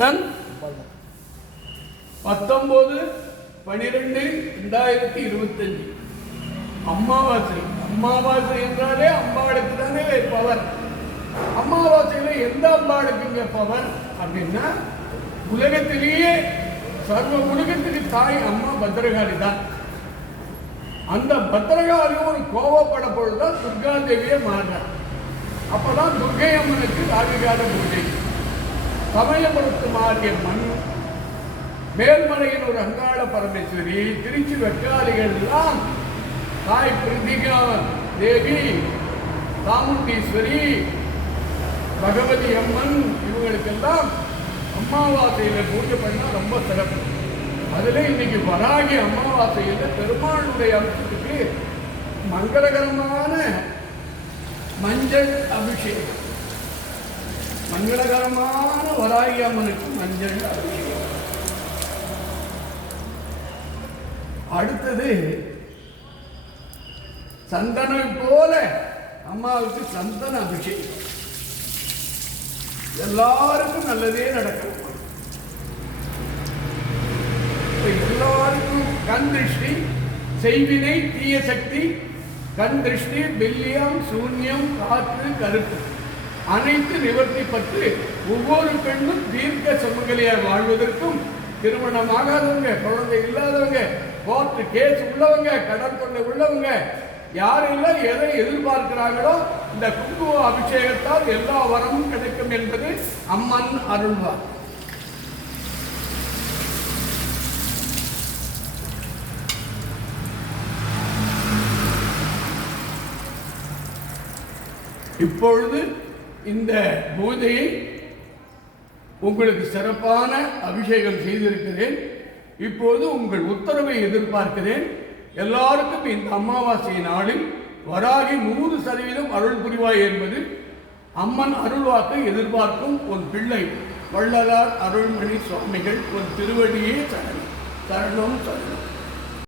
தென் 19/12/2025 அமாவாசை. அமாவாசை என்றாலே அம்பாளுக்கு தானே பவர். அமாவாசையில எந்த அம்பாளுக்குங்க பவர் அப்படின்னா, உலகத்திலேயே சர்வ உலகத்துக்கு தாய் அம்மா பத்ரகாளி தான். அந்த பத்ரகாளி ஒரு கோவப்பட பொழுதுதான் துர்கா தேவியை மாறினார். அப்பதான் துர்கை அம்மனுக்கு ராஜகால பூஜை. சமயபுரத்து மாரியம்மன், மேல்மலையின் ஒரு அங்காள பரமேஸ்வரி, திருச்சி வெக்காளிகள் எல்லாம் தாய் பிரிதிகா தேவி, சாமுண்டீஸ்வரி, பகவதி அம்மன், இவங்களுக்கெல்லாம் அமாவாசையில பூஜை பண்ணா ரொம்ப சிறப்பு. அதுல இன்னைக்கு வராகி அமாவாசையில பெருமாளுடைய அம்சத்துக்கு மங்களகரமான மஞ்சள் அபிஷேகம். மங்களகரமான வராகி அம்மனுக்கு மஞ்சள் அபிஷேகம். அடுத்தது சந்தனம் போல அம்மாவுக்கு சந்தன அபிஷேகம். எல்லாருக்கும் நல்லதே நடக்கும். எல்லாருக்கும் கண் திருஷ்டி, செய்வினை, தீய சக்தி, கண் திருஷ்டி, பில்லியம், சூன்யம், காற்று, கருத்து அனைத்து நிவர்த்தி பற்று ஒவ்வொரு பெண்ணும் தீர்க்க சுமங்கலியார் வாழ்வதற்கும், திருமணமாகாதவங்க, குழந்தை இல்லாதவங்க, கோர்ட்டு கேஸ் உள்ளவங்க, கடன் தொல்லை உள்ளவங்க, யாரெல்லாம் எதை எதிர்பார்க்கிறார்களோ இந்த குங்கும அபிஷேகத்தால் எல்லா வரமும் கிடைக்கும் என்பது அம்மன் அருள்வார். இப்பொழுது இந்த பூஜையை உங்களுக்கு சிறப்பான அபிஷேகம் செய்திருக்கிறேன். இப்போது உங்கள் உத்தரவை எதிர்பார்க்கிறேன். எல்லாருக்கும் இந்த அமாவாசை நாளில் வராகி 100% அருள் புரிவாய் என்பது அம்மன் அருள்வாக்கை எதிர்பார்க்கும் உன் பிள்ளை வள்ளலார் அருள்மணி சுவாமிகள் உன் திருவடியே சரணம் சரணம் சரணம்.